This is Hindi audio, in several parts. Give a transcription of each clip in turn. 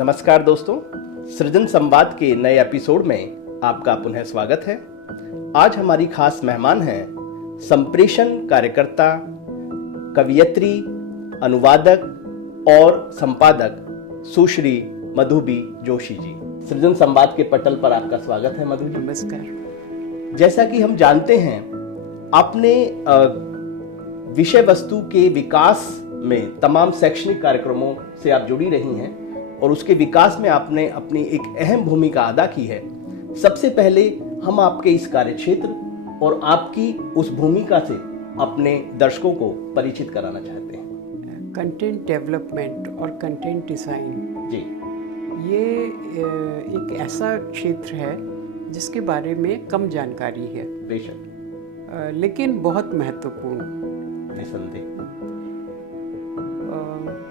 नमस्कार दोस्तों, सृजन संवाद के नए एपिसोड में आपका पुनः स्वागत है। आज हमारी खास मेहमान हैं संप्रेषण कार्यकर्ता, कवियत्री, अनुवादक और संपादक सुश्री मधुबी जोशी जी। सृजन संवाद के पटल पर आपका स्वागत है मधु जी। नमस्कार। जैसा कि हम जानते हैं, आपने विषय वस्तु के विकास में तमाम शैक्षणिक कार्यक्रमों से आप जुड़ी रही हैं और उसके विकास में आपने अपनी एक अहम भूमिका अदा की है। सबसे पहले हम आपके इस कार्यक्षेत्र और आपकी उस भूमिका से अपने दर्शकों को परिचित कराना चाहते हैं। कंटेंट डेवलपमेंट और कंटेंट डिज़ाइन जी, ये एक ऐसा क्षेत्र है जिसके बारे में कम जानकारी है, बेशक, लेकिन बहुत महत्वपूर्ण। निसंदेह।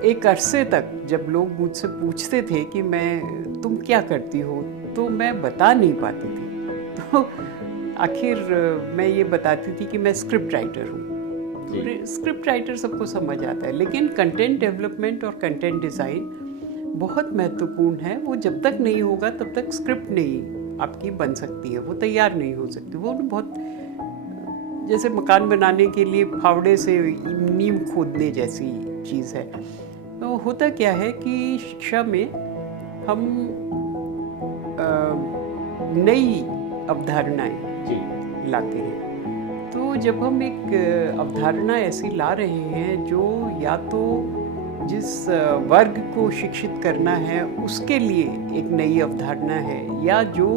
एक अरसे तक जब लोग मुझसे पूछते थे कि तुम क्या करती हो, तो मैं बता नहीं पाती थी। तो आखिर मैं ये बताती थी कि मैं स्क्रिप्ट राइटर हूँ। स्क्रिप्ट राइटर सबको समझ आता है, लेकिन कंटेंट डेवलपमेंट और कंटेंट डिज़ाइन बहुत महत्वपूर्ण है। वो जब तक नहीं होगा तब तक स्क्रिप्ट नहीं आपकी बन सकती है, वो तैयार नहीं हो सकती। वो बहुत जैसे मकान बनाने के लिए फावड़े से नींव खोदने जैसी चीज़ है। तो होता क्या है कि शिक्षा में हम नई अवधारणाएं लाते हैं। तो जब हम एक अवधारणा ऐसी ला रहे हैं जो या तो जिस वर्ग को शिक्षित करना है उसके लिए एक नई अवधारणा है, या जो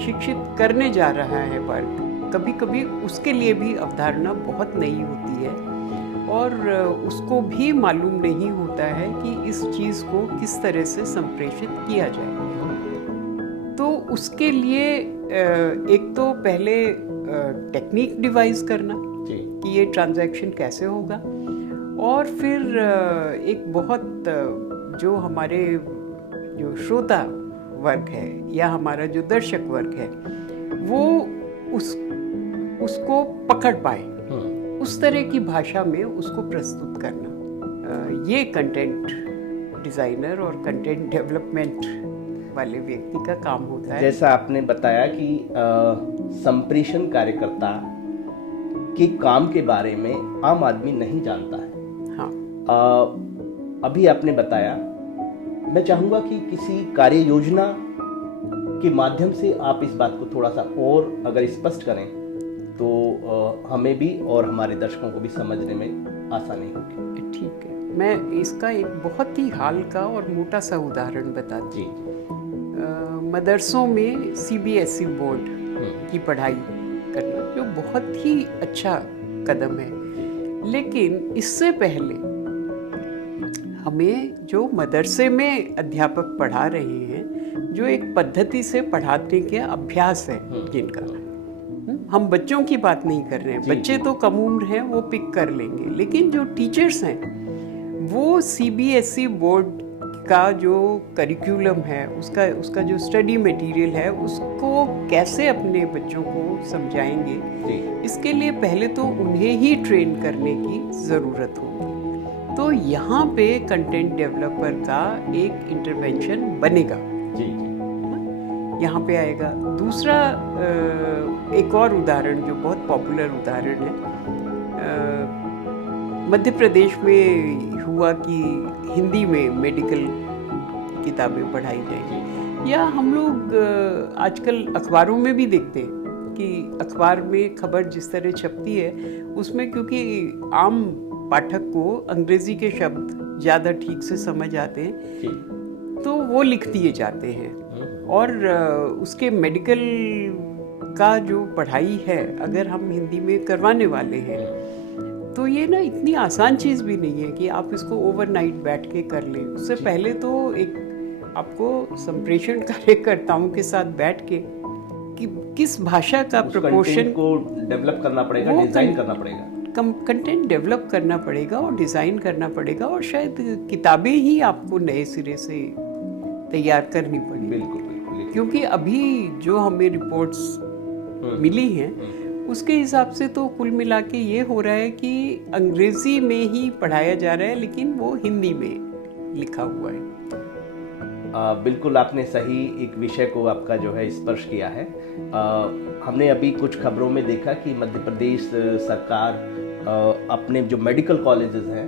शिक्षित करने जा रहा है वर्ग, कभी कभी उसके लिए भी अवधारणा बहुत नई होती है और उसको भी मालूम नहीं होता है कि इस चीज़ को किस तरह से संप्रेषित किया जाए। तो उसके लिए एक तो पहले टेक्निक डिवाइस करना कि ये ट्रांजैक्शन कैसे होगा, और फिर एक बहुत जो हमारे जो श्रोता वर्ग है या हमारा जो दर्शक वर्ग है वो उसको पकड़ पाए, उस तरह की भाषा में उसको प्रस्तुत करना, ये कंटेंट डिज़ाइनर और कंटेंट डेवलपमेंट वाले व्यक्ति का काम होता है। जैसा आपने बताया कि संप्रेषण कार्यकर्ता के काम के बारे में आम आदमी नहीं जानता है। हाँ। अभी आपने बताया, मैं चाहूँगा कि किसी कार्य योजना के माध्यम से आप इस बात को थोड़ा सा और अगर स्पष्ट करें तो हमें भी और हमारे दर्शकों को भी समझने में आसानी होगी। ठीक है, मैं इसका एक बहुत ही हाल का और मोटा सा उदाहरण बताती हूँ। मदरसों में सीबीएसई बोर्ड की पढ़ाई करना जो बहुत ही अच्छा कदम है, लेकिन इससे पहले हमें जो मदरसे में अध्यापक पढ़ा रहे हैं, जो एक पद्धति से पढ़ाने के अभ्यास है जिनका, हम बच्चों की बात नहीं कर रहे हैं, बच्चे तो कम उम्र हैं, वो पिक कर लेंगे, लेकिन जो टीचर्स हैं वो सीबीएसई बोर्ड का जो करिकुलम है, उसका जो स्टडी मटेरियल है, उसको कैसे अपने बच्चों को समझाएंगे, इसके लिए पहले तो उन्हें ही ट्रेन करने की ज़रूरत होगी। तो यहाँ पे कंटेंट डेवलपर का एक इंटरवेंशन बनेगा, यहाँ पे आएगा। दूसरा एक और उदाहरण जो बहुत पॉपुलर उदाहरण है, मध्य प्रदेश में हुआ कि हिंदी में मेडिकल किताबें पढ़ाई जाएंगी, या हम लोग आजकल अखबारों में भी देखते हैं कि अखबार में खबर जिस तरह छपती है उसमें, क्योंकि आम पाठक को अंग्रेजी के शब्द ज़्यादा ठीक से समझ आते हैं तो वो लिख दिए जाते हैं, और उसके मेडिकल का जो पढ़ाई है अगर हम हिंदी में करवाने वाले हैं तो ये ना इतनी आसान चीज़ भी नहीं है कि आप इसको ओवरनाइट बैठ के कर लें। उससे पहले तो एक आपको संप्रेषण कार्यकर्ताओं के साथ बैठ के कि किस भाषा का प्रपोर्शन को डेवलप करना पड़ेगा, डिज़ाइन करना पड़ेगा, कंटेंट डेवलप करना पड़ेगा और डिज़ाइन करना पड़ेगा, और शायद किताबें ही आपको नए सिरे से तैयार करनी पड़ेगी। बिल्कुल, क्योंकि अभी जो हमें रिपोर्ट्स मिली हैं उसके हिसाब से तो कुल मिला के ये हो रहा है कि अंग्रेजी में ही पढ़ाया जा रहा है, लेकिन वो हिंदी में लिखा हुआ है। बिल्कुल आपने सही एक विषय को आपका जो है स्पर्श किया है। हमने अभी कुछ खबरों में देखा कि मध्य प्रदेश सरकार अपने जो मेडिकल कॉलेजेस हैं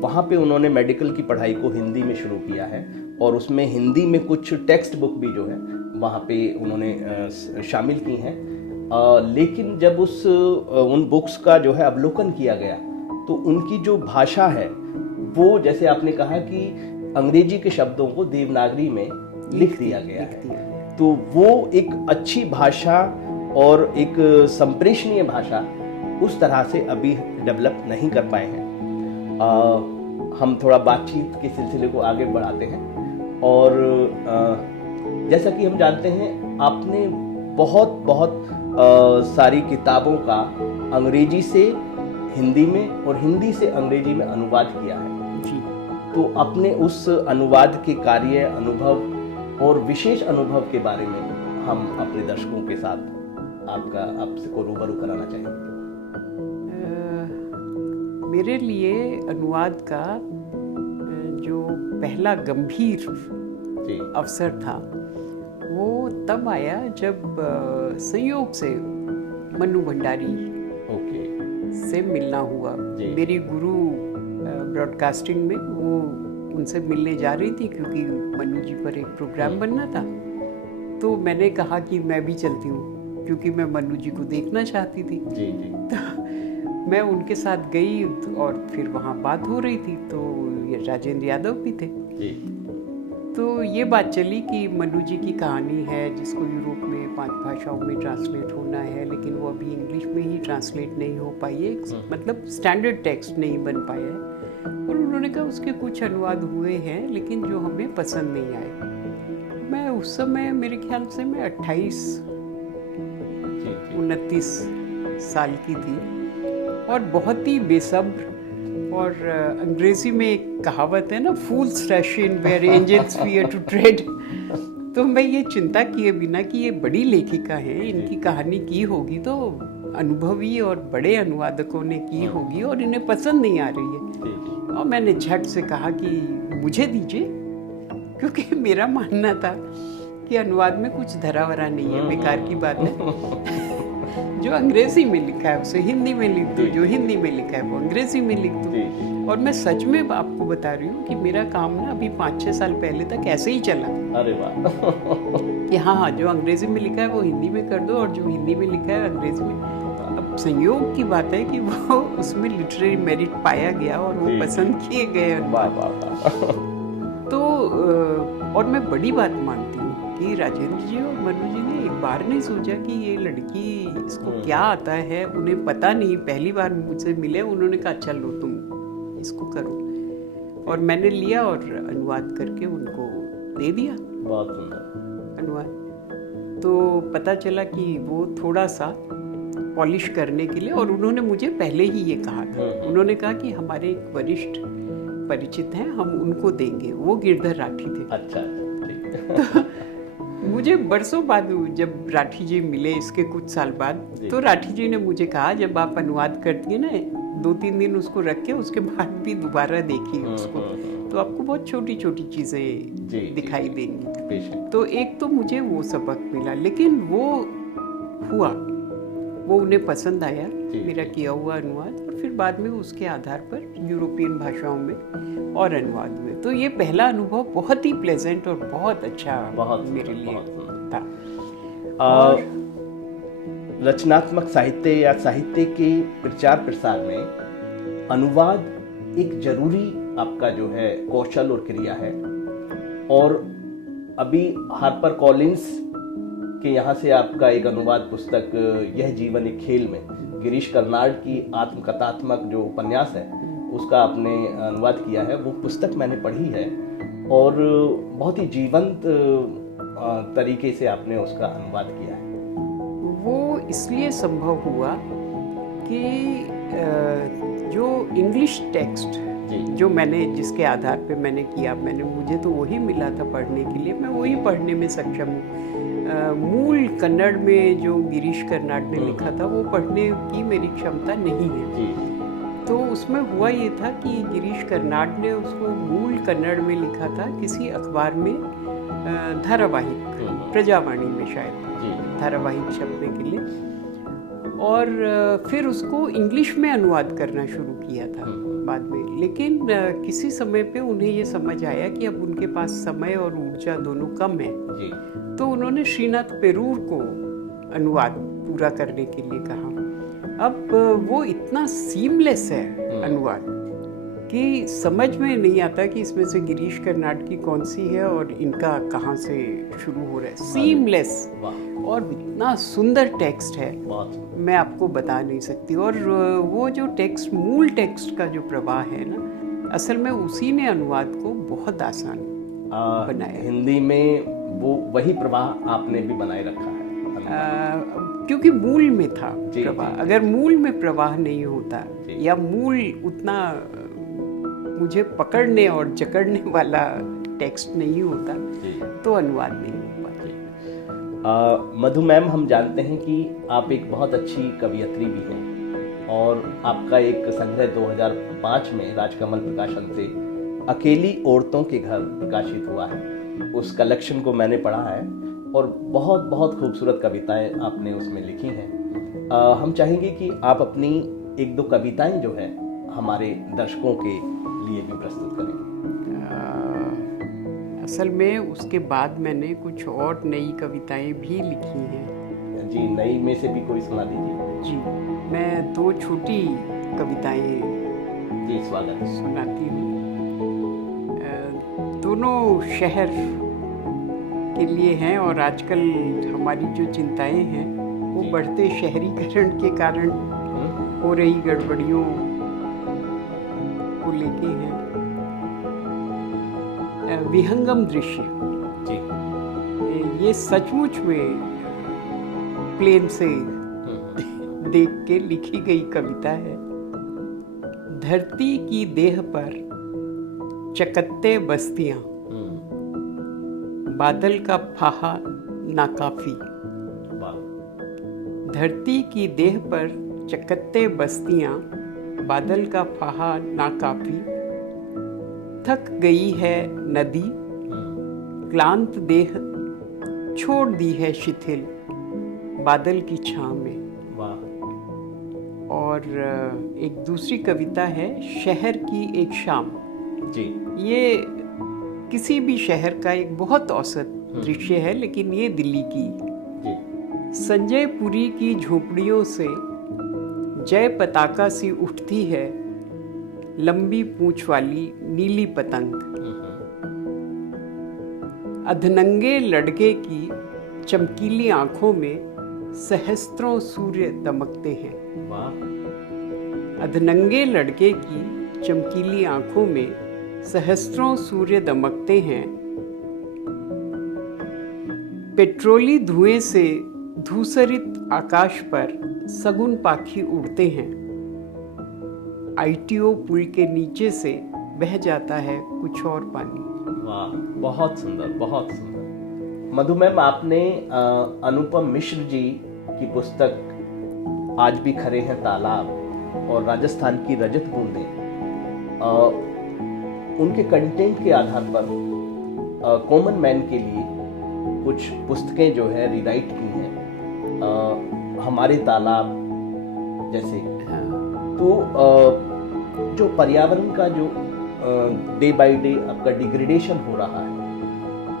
वहाँ पे उन्होंने मेडिकल की पढ़ाई को हिंदी में शुरू किया है और उसमें हिंदी में कुछ टेक्स्ट बुक भी जो है वहाँ पे उन्होंने शामिल की हैं। लेकिन जब उन बुक्स का जो है अवलोकन किया गया तो उनकी जो भाषा है वो, जैसे आपने कहा कि अंग्रेजी के शब्दों को देवनागरी में लिख दिया गया है, तो वो एक अच्छी भाषा और एक संप्रेषणीय भाषा उस तरह से अभी डेवलप नहीं कर पाए हैं। हम थोड़ा बातचीत के सिलसिले को आगे बढ़ाते हैं और जैसा कि हम जानते हैं आपने बहुत सारी किताबों का अंग्रेजी से हिंदी में और हिंदी से अंग्रेजी में अनुवाद किया है जी। तो अपने उस अनुवाद के कार्य, अनुभव और विशेष अनुभव के बारे में हम अपने दर्शकों के साथ आपसे को रूबरू कराना चाहेंगे। मेरे लिए अनुवाद का जो पहला गंभीर अवसर था वो तब आया जब संयोग से मन्नू भंडारी से मिलना हुआ। मेरी गुरु ब्रॉडकास्टिंग में, वो उनसे मिलने जा रही थी क्योंकि मन्नू जी पर एक प्रोग्राम बनना था। तो मैंने कहा कि मैं भी चलती हूँ क्योंकि मैं मन्नू जी को देखना चाहती थी। तो मैं उनके साथ गई और फिर वहाँ बात हो रही थी, तो ये राजेंद्र यादव भी थे। तो ये बात चली कि मन्नू जी की कहानी है जिसको यूरोप में 5 भाषाओं में ट्रांसलेट होना है, लेकिन वो अभी इंग्लिश में ही ट्रांसलेट नहीं हो पाई है, मतलब स्टैंडर्ड टेक्स्ट नहीं बन पाया है। और उन्होंने कहा उसके कुछ अनुवाद हुए हैं लेकिन जो हमें पसंद नहीं आए। मैं उस समय मेरे ख्याल से मैं 28-29 साल की थी और बहुत ही बेसब्र। और अंग्रेजी में एक कहावत है ना, fools rush in where angels fear to tread. तो मैं ये चिंता किए बिना कि ये बड़ी लेखिका है, इनकी कहानी की होगी तो अनुभवी और बड़े अनुवादकों ने की होगी और इन्हें पसंद नहीं आ रही है। और मैंने झट से कहा कि मुझे दीजिए, क्योंकि मेरा मानना था कि अनुवाद में कुछ धरा वरा नहीं है, बेकार की बात है। जो अंग्रेजी में लिखा है उसे हिंदी में लिख दो, जो हिंदी में लिखा है वो अंग्रेजी में लिख दो। और मैं सच में आपको बता रही हूँ कि मेरा काम ना अभी 5-6 साल पहले तक ऐसे ही चला। अरे वाह। कि हाँ, जो अंग्रेजी में लिखा है वो हिंदी में कर दो और जो हिंदी में लिखा है अंग्रेजी में। अब संयोग की बात है कि वो उसमें लिटरेरी मेरिट पाया गया और वो पसंद किए गए। तो और मैं बड़ी बात मानती हूँ कि राजेंद्र जी और मनु जी ने एक बार नहीं सोचा कि ये लड़की, इसको क्या आता है, उन्हें पता नहीं। पहली बार मुझसे मिले, उन्होंने कहा चलो तुम इसको करो, और मैंने लिया और अनुवाद करके उनको दे दिया। बहुत सुंदर अनुवाद। तो पता चला कि वो थोड़ा सा पॉलिश करने के लिए, और उन्होंने मुझे पहले ही ये कहा था, उन्होंने कहा कि हमारे एक वरिष्ठ परिचित हैं, हम उनको देंगे। वो गिरधर राठी थे। अच्छा, तो मुझे बरसों बाद जब राठी जी मिले, इसके कुछ साल बाद, तो राठी जी ने मुझे कहा जब आप अनुवाद करती है ना, 2-3 दिन उसको रख के उसके बाद भी दोबारा देखिए उसको, तो आपको बहुत छोटी छोटी चीज़ें दिखाई देंगी। तो एक तो मुझे वो सबक मिला, लेकिन वो हुआ, वो उन्हें पसंद आया मेरा किया हुआ अनुवाद, और फिर बाद में उसके आधार पर यूरोपियन भाषाओं में और अनुवाद हुए। तो ये पहला अनुभव बहुत ही प्लेजेंट और बहुत अच्छा मेरे लिए था। और रचनात्मक साहित्य या साहित्य के प्रचार प्रसार में अनुवाद एक जरूरी आपका जो है कौशल और क्रिया है। और अभी हार्पर कॉलिंस के यहाँ से आपका एक अनुवाद पुस्तक यह जीवन एक खेल में गिरीश कर्नाड की आत्मकथात्मक जो उपन्यास है उसका आपने अनुवाद किया है। वो पुस्तक मैंने पढ़ी है और बहुत ही जीवंत तरीके से आपने उसका अनुवाद किया है। वो इसलिए संभव हुआ कि जो इंग्लिश टेक्स्ट जो मैंने, जिसके आधार पे मैंने किया, मुझे तो वही मिला था पढ़ने के लिए, मैं वही पढ़ने में सक्षम हूँ। मूल कन्नड़ में जो गिरीश कर्नाड ने लिखा था वो पढ़ने की मेरी क्षमता नहीं है। तो उसमें हुआ ये था कि गिरीश कर्नाड ने उसको मूल कन्नड़ में लिखा था, किसी अखबार में धारावाहिक, प्रजावाणी में शायद जी धारावाहिक छपने के लिए, और फिर उसको इंग्लिश में अनुवाद करना शुरू किया था बाद में। लेकिन किसी समय पे उन्हें ये समझ आया कि अब उनके पास समय और ऊर्जा दोनों कम है, जी तो उन्होंने श्रीनाथ पेरूर को अनुवाद पूरा करने के लिए कहा। अब वो इतना सीमलेस है अनुवाद कि समझ में नहीं आता कि इसमें से गिरीश कर्नाड की कौन सी है और इनका कहाँ से शुरू हो रहा है। सीमलेस, वाह, और इतना सुंदर टेक्स्ट है, बहुत मैं आपको बता नहीं सकती। और वो जो टेक्स्ट, मूल टेक्स्ट का जो प्रवाह है ना, असल में उसी ने अनुवाद को बहुत आसान बनाया। हिंदी में वो वही प्रवाह आपने भी बनाए रखा है, क्योंकि मूल में था जी, प्रवाह। जी, अगर मूल में प्रवाह नहीं होता जी। या मूल उतना मुझे पकड़ने और जकड़ने वाला टेक्स्ट नहीं होता जी। तो अनुवाद नहीं हो पाता। मधु मैम, हम जानते हैं कि आप एक बहुत अच्छी कवियत्री भी हैं और आपका एक संग्रह 2005 में राजकमल प्रकाशन से अकेली औरतों के घर प्रकाशित हुआ है। उस कलेक्शन को मैंने पढ़ा है और बहुत बहुत खूबसूरत कविताएं आपने उसमें लिखी हैं। हम चाहेंगे कि आप अपनी एक दो कविताएं जो है हमारे दर्शकों के लिए भी प्रस्तुत करें। असल में उसके बाद मैंने कुछ और नई कविताएं भी लिखी हैं। जी, नई में से भी कोई सुना दीजिए। जी, मैं दो छोटी कविताएं जी, स्वागत है। सुनाती हूँ। दोनों शहर के लिए हैं और आजकल हमारी जो चिंताएं हैं वो जी। बढ़ते शहरीकरण के कारण हो रही गड़बड़ियों को लेके हैं। विहंगम दृश्य, जी, ये सचमुच में प्लेन से देख के लिखी गई कविता है। धरती की देह पर चकत्ते बस्तियां, बादल का फाहा नाकाफी। वाह, धरती की देह पर चकत्ते बस्तियां, बादल का फाहा नाकाफी। थक गई है नदी, क्लांत देह छोड़ दी है शिथिल, बादल की छांव में। वाह, और एक दूसरी कविता है शहर की एक शाम। जी, ये किसी भी शहर का एक बहुत औसत दृश्य है, लेकिन ये दिल्ली की। जी, संजय पुरी की झोपड़ियों से जय पताका सी उठती है लंबी पूंछ वाली नीली पतंग। अधनंगे लड़के की चमकीली आंखों में सहस्त्रों सूर्य दमकते हैं। वाह, अधनंगे लड़के की चमकीली आंखों में सहस्त्रों सूर्य दमकते हैं। पेट्रोली धुएं से धूसरित आकाश पर सगुन पाखी उड़ते हैं। आईटीओ पुल के नीचे से बह जाता है कुछ और पानी। वाह, बहुत सुंदर, बहुत सुंदर। मधु मैम, आपने अनुपम मिश्र जी की पुस्तक आज भी खरे हैं तालाब और राजस्थान की रजत बूंदें, उनके कंटेंट के आधार पर कॉमन मैन के लिए कुछ पुस्तकें जो है रीराइट की हैं, हमारे तालाब जैसे। तो जो पर्यावरण का जो डे बाय डे आपका डिग्रेडेशन हो रहा है,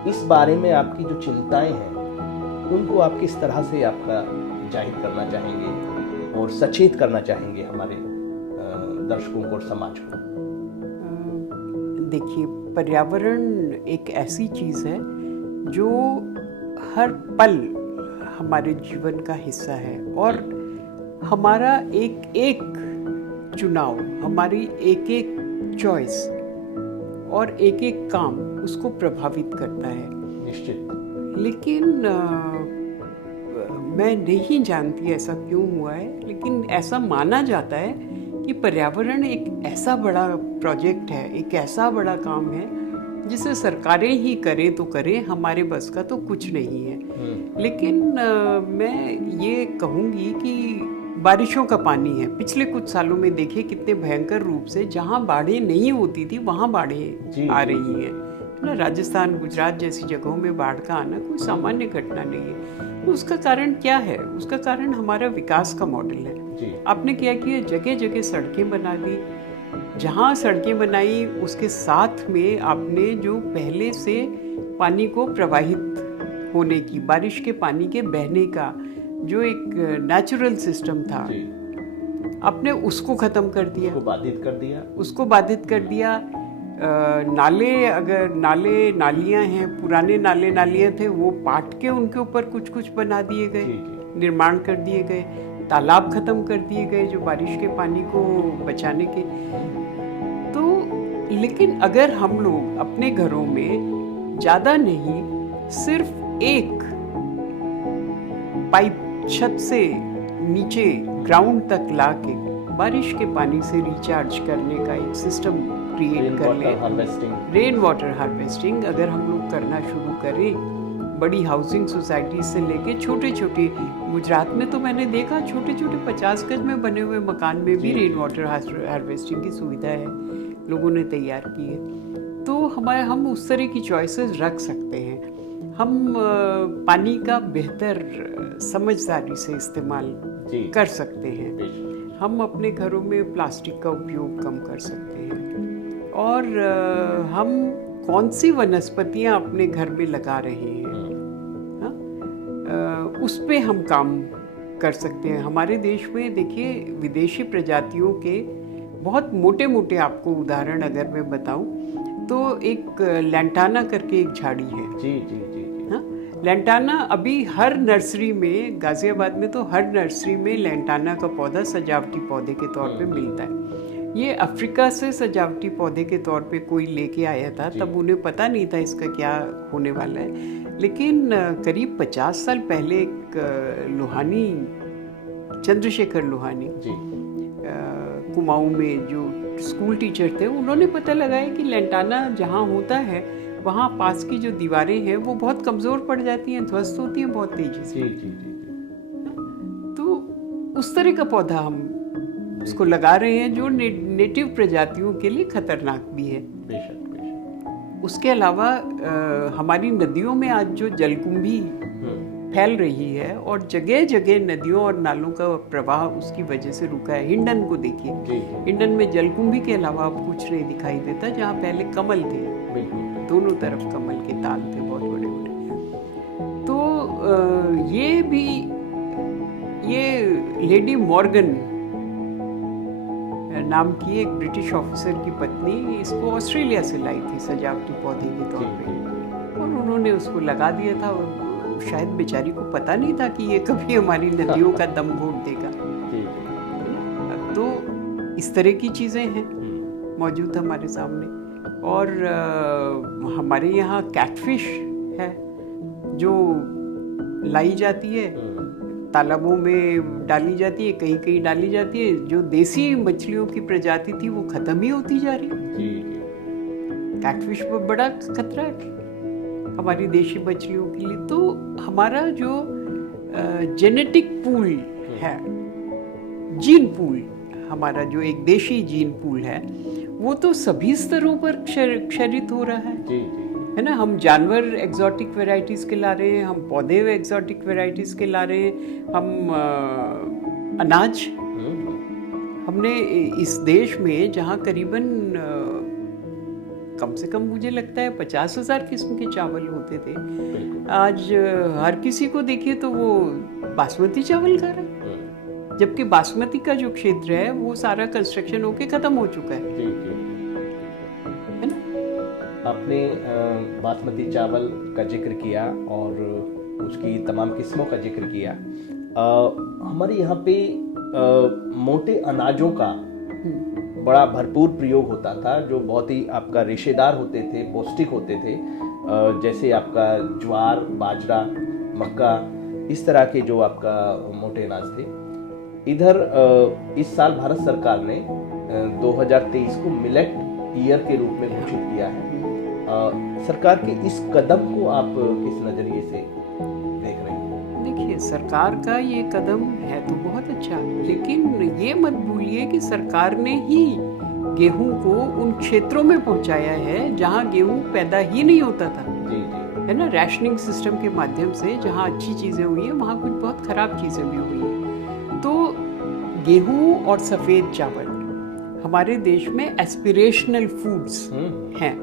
इस बारे में आपकी जो चिंताएं हैं उनको आप किस तरह से आपका जाहिर करना चाहेंगे और सचेत करना चाहेंगे हमारे दर्शकों को और समाज को? देखिए, पर्यावरण एक ऐसी चीज़ है जो हर पल हमारे जीवन का हिस्सा है और हमारा एक एक चुनाव, हमारी एक एक चॉइस और एक एक काम उसको प्रभावित करता है। निश्चित। लेकिन मैं नहीं जानती ऐसा क्यों हुआ है, लेकिन ऐसा माना जाता है कि पर्यावरण एक ऐसा बड़ा प्रोजेक्ट है, एक ऐसा बड़ा काम है जिसे सरकारें ही करें तो करें, हमारे बस का तो कुछ नहीं है। लेकिन मैं ये कहूँगी कि बारिशों का पानी है। पिछले कुछ सालों में देखिए कितने भयंकर रूप से जहाँ बाढ़ें नहीं होती थी वहाँ बाढ़ें आ रही हैं। ना राजस्थान, गुजरात जैसी जगहों में बाढ़ का आना कोई सामान्य घटना नहीं है। तो उसका कारण क्या है? उसका कारण हमारा विकास का मॉडल है। जी। आपने क्या किया, जगह जगह सड़कें बना दी। जहाँ सड़कें बनाई उसके साथ में आपने जो पहले से पानी को प्रवाहित होने की, बारिश के पानी के बहने का जो एक नेचुरल सिस्टम था, जी। आपने उसको ख़त्म कर दिया, उसको बाधित कर दिया। उसको बाधित कर दिया। नाले, अगर नाले नालियाँ हैं, पुराने नाले नालियाँ थे, वो पाट के उनके ऊपर कुछ कुछ बना दिए गए, जी, जी। निर्माण कर दिए गए। तालाब ख़त्म कर दिए गए जो बारिश के पानी को बचाने के। तो लेकिन अगर हम लोग अपने घरों में ज़्यादा नहीं, सिर्फ एक पाइप छत से नीचे ग्राउंड तक ला के बारिश के पानी से रिचार्ज करने का एक सिस्टम क्रिएट कर लें, रेन वाटर हार्वेस्टिंग अगर हम लोग करना शुरू करें, बड़ी हाउसिंग सोसाइटी से लेके छोटे छोटे, गुजरात में तो मैंने देखा छोटे छोटे 50 गज में बने हुए मकान में भी रेन वाटर हार्वेस्टिंग की सुविधा है, लोगों ने तैयार की है। तो हम उस तरह की चॉइसेस रख सकते हैं। हम पानी का बेहतर समझदारी से इस्तेमाल कर सकते हैं। हम अपने घरों में प्लास्टिक का उपयोग कम कर सकते हैं, और हम कौन सी वनस्पतियां अपने घर में लगा रहे हैं, उस पे हम काम कर सकते हैं। हमारे देश में देखिए, विदेशी प्रजातियों के बहुत मोटे मोटे, आपको उदाहरण अगर मैं बताऊं तो एक लैंटाना करके एक झाड़ी है। जी जी जी। हाँ, लैंटाना अभी हर नर्सरी में, गाजियाबाद में तो हर नर्सरी में लैंटाना का पौधा सजावटी पौधे के तौर पे मिलता है। ये अफ्रीका से सजावटी पौधे के तौर पे कोई लेके आया था, तब उन्हें पता नहीं था इसका क्या होने वाला है। लेकिन करीब 50 साल पहले एक लोहानी, चंद्रशेखर लोहानी कुमाऊं में जो स्कूल टीचर थे, उन्होंने पता लगाया कि लैंटाना जहाँ होता है वहाँ पास की जो दीवारें हैं वो बहुत कमज़ोर पड़ जाती हैं, ध्वस्त होती हैं बहुत तेजी से। जी जी जी। तो उस तरह का पौधा हम उसको लगा रहे हैं जो नेटिव प्रजातियों के लिए खतरनाक भी है। बेशक बेशक। उसके अलावा हमारी नदियों में आज जो जलकुंभी फैल रही है और जगह जगह नदियों और नालों का प्रवाह उसकी वजह से रुका है। हिंडन को देखिए, हिंडन में जलकुंभी के अलावा अब कुछ नहीं दिखाई देता, जहाँ पहले कमल थे, दोनों तरफ कमल के ताल थे बहुत बड़े बड़े। तो ये लेडी मॉर्गन नाम की एक ब्रिटिश ऑफिसर की पत्नी इसको ऑस्ट्रेलिया से लाई थी सजावटी पौधे के तौर पे, और उन्होंने उसको लगा दिया था। शायद बेचारी को पता नहीं था कि ये कभी हमारी नदियों का दम घोट देगा। तो इस तरह की चीज़ें हैं मौजूद हमारे सामने। और हमारे यहाँ कैटफिश है जो लाई जाती है, तालाबों में डाली जाती है, कहीं कहीं डाली जाती है। जो देसी मछलियों की प्रजाति थी वो ख़त्म ही होती जा रही है। कैटफिश पर बड़ा खतरा है हमारी देशी मछलियों के लिए। तो हमारा जो जेनेटिक पूल है, जीन पूल, हमारा जो एक देशी जीन पूल है, वो तो सभी स्तरों पर क्षरित हो रहा है ना। हम जानवर एक्सोटिक वैरायटीज़ के ला रहे हैं, हम पौधे एक्सोटिक वैरायटीज़ के ला रहे हैं, हम अनाज। हमने इस देश में जहाँ करीबन कम से कम मुझे लगता है 50,000 किस्म के चावल होते थे, आज हर किसी को देखिए तो वो बासमती चावल खा रहा है, जबकि बासमती का जो क्षेत्र है वो सारा कंस्ट्रक्शन होके खत्म हो चुका है ना। आपने बासमती चावल का जिक्र किया और उसकी तमाम किस्मों का जिक्र किया। हमारे यहाँ पे मोटे अनाजों का बड़ा भरपूर प्रयोग होता था, जो बहुत ही आपका रेशेदार होते थे, पौष्टिक होते थे, जैसे आपका ज्वार, बाजरा, मक्का, इस तरह के जो आपका मोटे अनाज थे। इधर इस साल भारत सरकार ने 2023 को मिलेट ईयर के रूप में घोषित किया है। सरकार के इस कदम को आप किस नजरिए से देख रहे हैं? देखिए, सरकार का ये कदम है तो बहुत अच्छा, लेकिन ये मत भूलिए कि सरकार ने ही गेहूं को उन क्षेत्रों में पहुंचाया है जहां गेहूं पैदा ही नहीं होता था, जी जी, है ना। रैशनिंग सिस्टम के माध्यम से जहां अच्छी चीज़ें हुई हैं वहां कुछ बहुत ख़राब चीज़ें भी हुई हैं। तो गेहूं और सफ़ेद चावल हमारे देश में एस्पिरेशनल फूड्स हैं,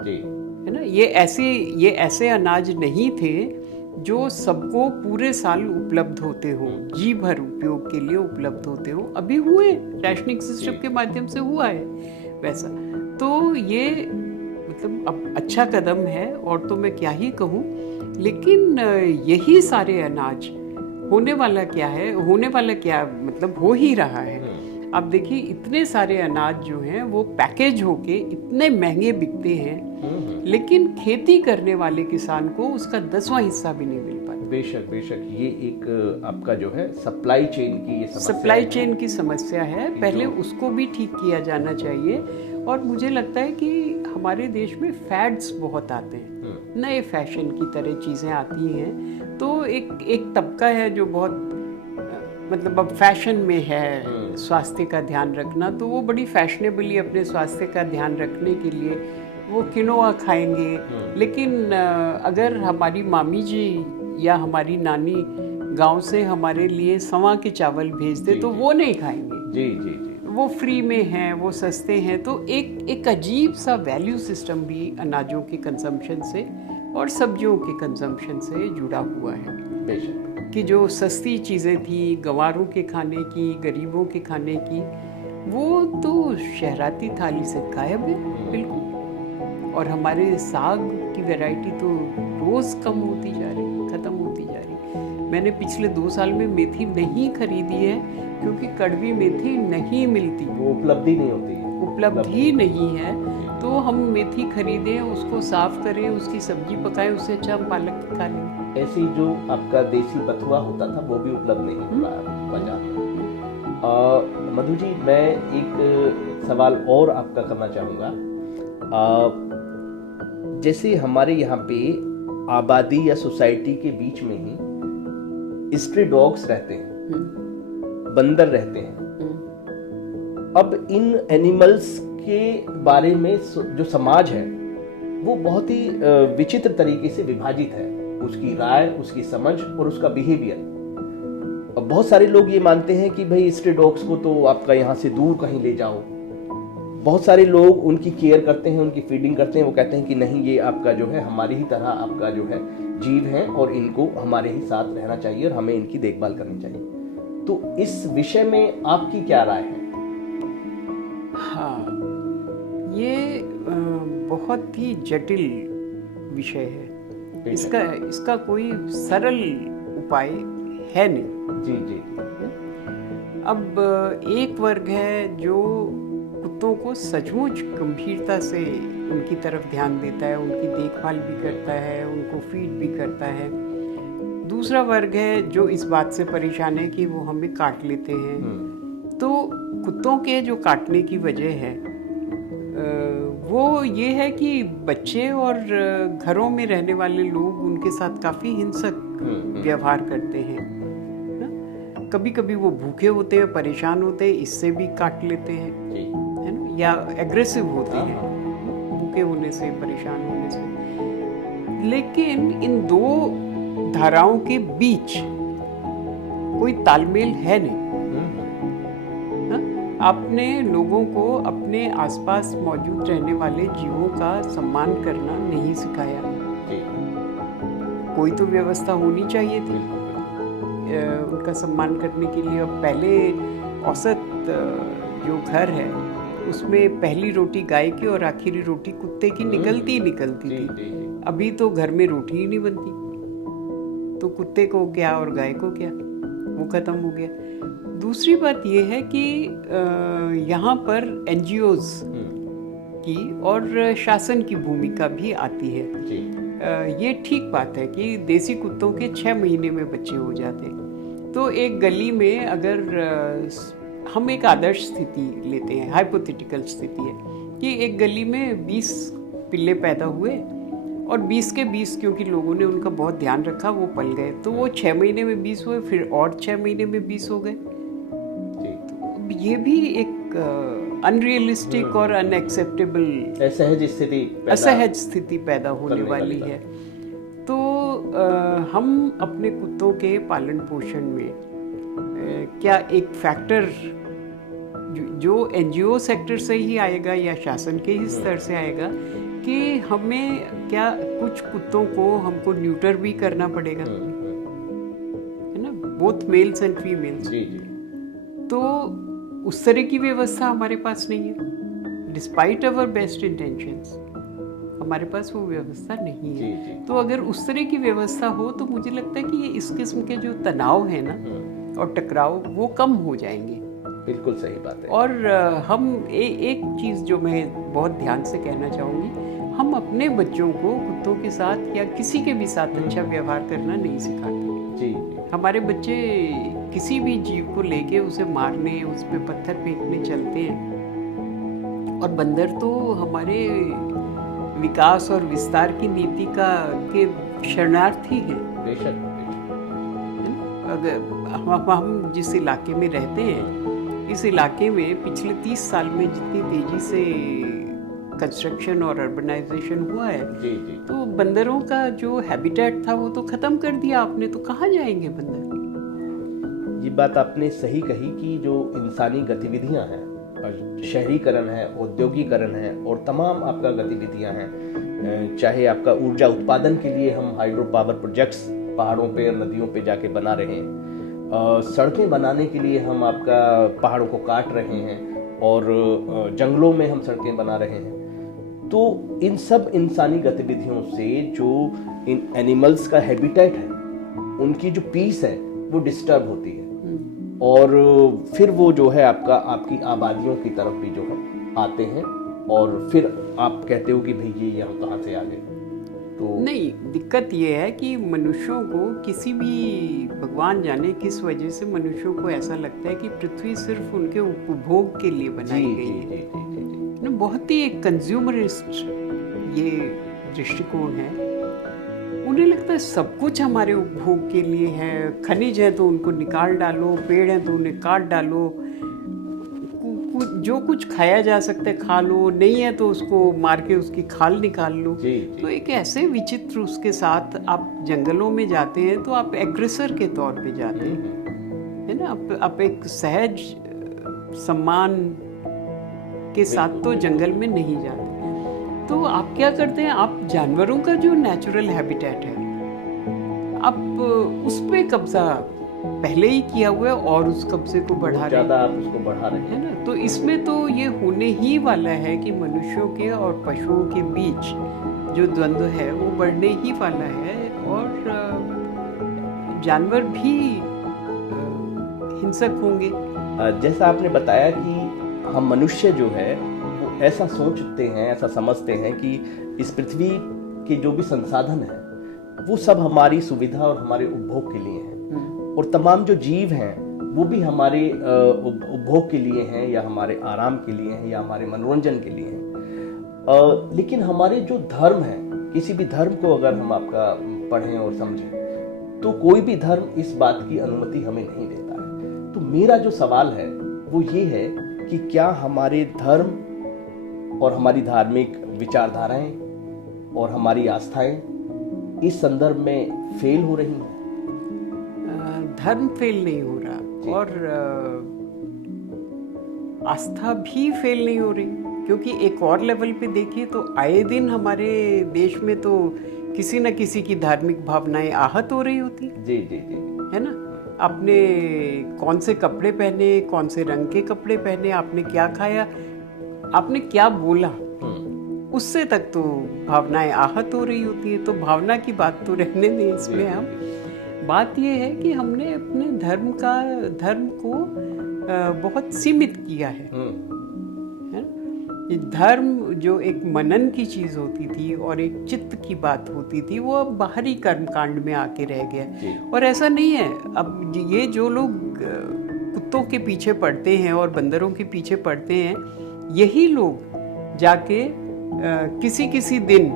जी, है ना। ये ऐसे अनाज नहीं थे जो सबको पूरे साल उपलब्ध होते हो, जी भर उपयोग के लिए उपलब्ध होते हो। अभी हुए, रैशनिंग सिस्टम के माध्यम से हुआ है वैसा। तो ये मतलब अब अच्छा कदम है, और तो मैं क्या ही कहूँ। लेकिन यही सारे अनाज होने वाला क्या है, होने वाला क्या मतलब हो ही रहा है। आप देखिए इतने सारे अनाज जो हैं वो पैकेज होके इतने महंगे बिकते हैं, लेकिन खेती करने वाले किसान को उसका 10वां हिस्सा भी नहीं मिल पाता। बेशक बेशक, ये एक आपका जो है सप्लाई चेन की ये समस्या सप्लाई है। चेन की समस्या है, पहले उसको भी ठीक किया जाना चाहिए। और मुझे लगता है कि हमारे देश में फैड्स बहुत आते हैं, नए फैशन की तरह चीज़ें आती हैं। तो एक तबका है जो बहुत मतलब अब फैशन में है स्वास्थ्य का ध्यान रखना, तो वो बड़ी फैशनेबली अपने स्वास्थ्य का ध्यान रखने के लिए वो किनोआ खाएंगे। लेकिन अगर हमारी मामी जी या हमारी नानी गांव से हमारे लिए सवा के चावल भेज दे तो वो नहीं खाएंगे। जी जी जी, वो फ्री में हैं, वो सस्ते हैं। तो एक अजीब सा वैल्यू सिस्टम भी अनाजों के कंजम्पशन से और सब्जियों के कंजम्पशन से जुड़ा हुआ है। बेशक, कि जो सस्ती चीज़ें थी गंवारों के खाने की, गरीबों के खाने की, वो तो शहराती थाली से गायब है बिल्कुल। और हमारे साग की वैरायटी तो रोज़ कम होती जा रही, ख़त्म होती जा रही। मैंने पिछले 2 साल में मेथी नहीं खरीदी है क्योंकि कड़वी मेथी नहीं मिलती, वो उपलब्धि नहीं होती है, उपलब्ध ही नहीं है। तो हम मेथी खरीदें, उसको साफ करें, उसकी सब्जी पकाएं, उससे अच्छा हम पालक खा लें। ऐसे ही जो आपका देसी बथुआ होता था वो भी उपलब्ध नहीं हो रहा है बाजार में। मधु जी, मैं एक सवाल और आपका करना चाहूँगा। जैसे हमारे यहाँ पे आबादी या सोसाइटी के बीच में ही स्ट्रे डॉग्स रहते हैं, बंदर रहते हैं। अब इन एनिमल्स के बारे में जो समाज है वो बहुत ही विचित्र तरीके से विभाजित है, उसकी राय, उसकी समझ और उसका बिहेवियर। बहुत सारे लोग ये मानते हैं कि भाई स्ट्रे डॉग्स को तो आपका यहाँ से दूर कहीं ले जाओ। बहुत सारे लोग उनकी केयर करते हैं, उनकी फीडिंग करते हैं। वो कहते हैं कि नहीं, ये आपका जो है हमारी ही तरह आपका जो है जीव है और इनको हमारे ही साथ रहना चाहिए और हमें इनकी देखभाल करनी चाहिए। तो इस विषय में आपकी क्या राय है? हाँ, ये बहुत ही जटिल विषय है। इसका कोई सरल उपाय है नहीं। जी जी, अब एक वर्ग है जो कुत्तों को सचमुच गंभीरता से उनकी तरफ ध्यान देता है, उनकी देखभाल भी करता है, उनको फीड भी करता है। दूसरा वर्ग है जो इस बात से परेशान है कि वो हमें काट लेते हैं। तो कुत्तों के जो काटने की वजह है वो ये है कि बच्चे और घरों में रहने वाले लोग उनके साथ काफ़ी हिंसक व्यवहार करते हैं ना? कभी कभी वो भूखे होते हैं, परेशान होते हैं, इससे भी काट लेते हैं, है ना, या एग्रेसिव होते हैं भूखे होने से, परेशान होने से। लेकिन इन दो धाराओं के बीच कोई तालमेल है नहीं। आपने लोगों को अपने आसपास मौजूद रहने वाले जीवों का सम्मान करना नहीं सिखाया। कोई तो व्यवस्था होनी चाहिए थी उनका सम्मान करने के लिए। अब पहले औसत जो घर है उसमें पहली रोटी गाय की और आखिरी रोटी कुत्ते की निकलती थी। अभी तो घर में रोटी ही नहीं बनती, तो कुत्ते को क्या और गाय को क्या, वो खत्म हो गया। दूसरी बात यह है कि यहाँ पर NGOs की और शासन की भूमिका भी आती है। ये ठीक बात है कि देसी कुत्तों के 6 महीने में बच्चे हो जाते हैं। तो एक गली में अगर हम एक आदर्श स्थिति लेते हैं, हाइपोथेटिकल स्थिति है कि एक गली में 20 पिल्ले पैदा हुए और 20 के 20 क्योंकि लोगों ने उनका बहुत ध्यान रखा वो पल गए, तो वो 6 महीने में 20 हुए, फिर और 6 महीने में 20 हो गए। ये भी एक अनरियलिस्टिक और अनएक्सेप्टेबल असहज स्थिति पैदा होने वाली है। तो हम अपने कुत्तों के पालन पोषण में क्या एक फैक्टर जो एनजीओ सेक्टर से ही आएगा या शासन के ही स्तर से आएगा कि हमें क्या कुछ कुत्तों को हमको न्यूटर भी करना पड़ेगा, है ना, बोथ मेल्स एंड फीमेल्स। तो उस तरह की व्यवस्था हमारे पास नहीं है, डिस्पाइट अवर बेस्ट इंटेंशंस हमारे पास वो व्यवस्था नहीं है। तो अगर उस तरह की व्यवस्था हो तो मुझे लगता है कि ये इस किस्म के जो तनाव है ना और टकराव वो कम हो जाएंगे। बिल्कुल सही बात है। और हम एक चीज़ जो मैं बहुत ध्यान से कहना चाहूँगी, हम अपने बच्चों को कुत्तों के साथ या किसी के भी साथ अच्छा व्यवहार करना नहीं सिखाते। जी। हमारे बच्चे किसी भी जीव को लेके उसे मारने, उस पर पत्थर फेंकने चलते हैं, और बंदर तो हमारे विकास और विस्तार की नीति के शरणार्थी हैं। बेशक। अगर हम जिस इलाके में रहते हैं, इस इलाके में पिछले 30 साल में जितनी तेजी से कंस्ट्रक्शन और अर्बनाइजेशन हुआ है, तो बंदरों का जो हैबिटेट था वो तो खत्म कर दिया आपने। तो कहाँ जाएंगे बंदर? ये बात आपने सही कही कि जो इंसानी गतिविधियां हैं, शहरीकरण है, औद्योगिकरण है और तमाम आपका गतिविधियां हैं, चाहे आपका ऊर्जा उत्पादन के लिए हम हाइड्रो पावर प्रोजेक्ट्स पहाड़ों पे और नदियों पे जाके बना रहे हैं, सड़कें बनाने के लिए हम आपका पहाड़ों को काट रहे हैं और जंगलों में हम सड़कें बना रहे हैं। तो इन सब इंसानी गतिविधियों से जो इन एनिमल्स का हैबिटेट है, उनकी जो पीस है वो डिस्टर्ब होती है, और फिर वो जो है आपकी आबादियों की तरफ भी जो है आते हैं, और फिर आप कहते हो कि भाई ये यहाँ कहाँ से आ गए। तो नहीं, दिक्कत ये है कि मनुष्यों को किसी भी, भगवान जाने किस वजह से मनुष्यों को ऐसा लगता है कि पृथ्वी सिर्फ उनके उपभोग के लिए बनाई गई है। बहुत ही एक कंज्यूमरिस्ट ये दृष्टिकोण है। उन्हें लगता है सब कुछ हमारे उपभोग के लिए है, खनिज है तो उनको निकाल डालो, पेड़ है तो उन्हें काट डालो, जो कुछ खाया जा सकता है खा लो, नहीं है तो उसको मार के उसकी खाल निकाल लो। तो एक ऐसे विचित्र उसके साथ आप जंगलों में जाते हैं तो आप एग्रेसर के तौर पे जाते हैं, है ना। आप एक सहज सम्मान के साथ तो जंगल में नहीं जाते। तो आप क्या करते हैं, आप जानवरों का जो नेचुरल हैबिटेट है आप उस पे कब्जा पहले ही किया हुआ है और उस कब्जे को बढ़ा रहे हैं, आप उसको बढ़ा रहे हैं ना। तो इसमें तो ये होने ही वाला है कि मनुष्यों के और पशुओं के बीच जो द्वंद्व है वो बढ़ने ही वाला है, और जानवर भी हिंसक होंगे। जैसा आपने बताया कि हम मनुष्य जो है वो ऐसा सोचते हैं, ऐसा समझते हैं कि इस पृथ्वी के जो भी संसाधन है वो सब हमारी सुविधा और हमारे उपभोग के लिए हैं, और तमाम जो जीव हैं वो भी हमारे उपभोग के लिए हैं, या हमारे आराम के लिए हैं, या हमारे मनोरंजन के लिए हैं। लेकिन हमारे जो धर्म है, किसी भी धर्म को अगर हम आपका पढ़ें और समझें तो कोई भी धर्म इस बात की अनुमति हमें नहीं देता है। तो मेरा जो सवाल है वो ये है कि क्या हमारे धर्म और हमारी धार्मिक विचारधाराएं और हमारी आस्थाएं इस संदर्भ में फेल हो रही हैं? धर्म फेल नहीं हो रहा और आस्था भी फेल नहीं हो रही, क्योंकि एक और लेवल पे देखिए तो आए दिन हमारे देश में तो किसी न किसी की धार्मिक भावनाएं आहत हो रही होती। जी, है ना। आपने कौन से कपड़े पहने, कौन से रंग के कपड़े पहने, आपने क्या खाया, आपने क्या बोला, उससे तक तो भावनाएं आहत हो रही होती है। तो भावना की बात तो रहने दें इसमें। हम बात ये है कि हमने अपने धर्म को बहुत सीमित किया है। धर्म जो एक मनन की चीज होती थी और एक चित्त की बात होती थी, वो अब बाहरी कर्मकांड में आके रह गया। और ऐसा नहीं है, अब ये जो लोग कुत्तों के पीछे पड़ते हैं और बंदरों के पीछे पड़ते हैं, यही लोग जाके किसी दिन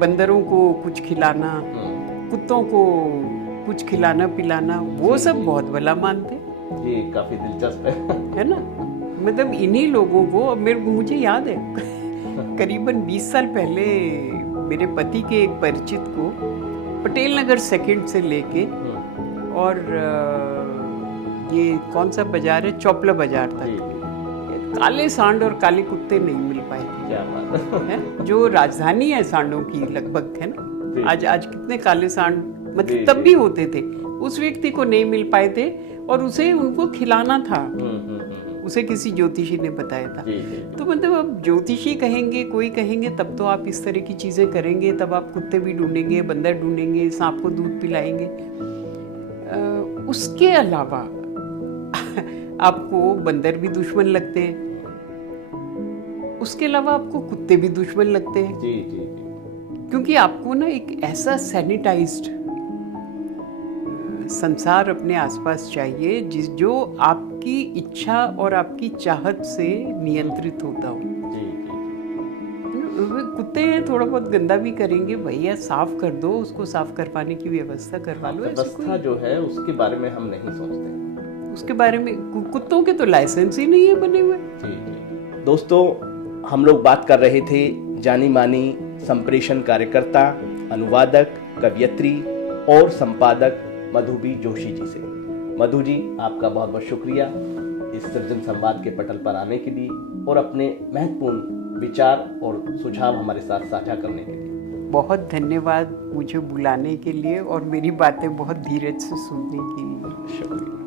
बंदरों को कुछ खिलाना, कुत्तों को कुछ खिलाना पिलाना, वो सब बहुत भला मानते। ये काफी दिलचस्प है ना। मतलब इन्हीं लोगों को, अब मुझे याद है करीबन 20 साल पहले मेरे पति के एक परिचित को पटेल नगर सेकंड से लेके और ये कौन सा बाजार है, चौपला बाजार तक काले सांड और काले कुत्ते नहीं मिल पाए थे। क्या बात है जो राजधानी है सांडों की लगभग, है ना। आज कितने काले सांड मतलब तब भी होते थे, उस व्यक्ति को नहीं मिल पाए थे और उसे उनको खिलाना था। उसे किसी ज्योतिषी ने बताया था। तो मतलब अब ज्योतिषी कहेंगे, कोई कहेंगे, तब तो आप इस तरह की चीज़ें करेंगे, तब आप कुत्ते भी ढूंढेंगे, बंदर ढूंढेंगे, सांप को दूध पिलाएंगे। उसके अलावा आपको बंदर भी दुश्मन लगते हैं, उसके अलावा आपको कुत्ते भी दुश्मन लगते हैं। जी जी जी। क्योंकि आपको ना एक ऐसा सैनिटाइज्ड संसार अपने आसपास चाहिए जो आपकी इच्छा और आपकी चाहत से नियंत्रित होता हो। कुत्ते हैं, थोड़ा बहुत गंदा भी करेंगे, भैया साफ कर दो, उसको साफ करवाने की व्यवस्था करवा लो। व्यवस्था जो है उसके बारे में हम नहीं सोचते, उसके बारे में कुत्तों के तो लाइसेंस ही नहीं है बने हुए। जी जी। दोस्तों, हम लोग बात कर रहे थे जानी मानी संप्रेषण कार्यकर्ता, अनुवादक, कवयित्री और संपादक मधु बी जोशी जी से। मधु जी, आपका बहुत बहुत शुक्रिया इस सृजन संवाद के पटल पर आने के लिए और अपने महत्वपूर्ण विचार और सुझाव हमारे साथ साझा करने के लिए। बहुत धन्यवाद मुझे बुलाने के लिए और मेरी बातें बहुत धीरज से सुनने के लिए। शुक्रिया।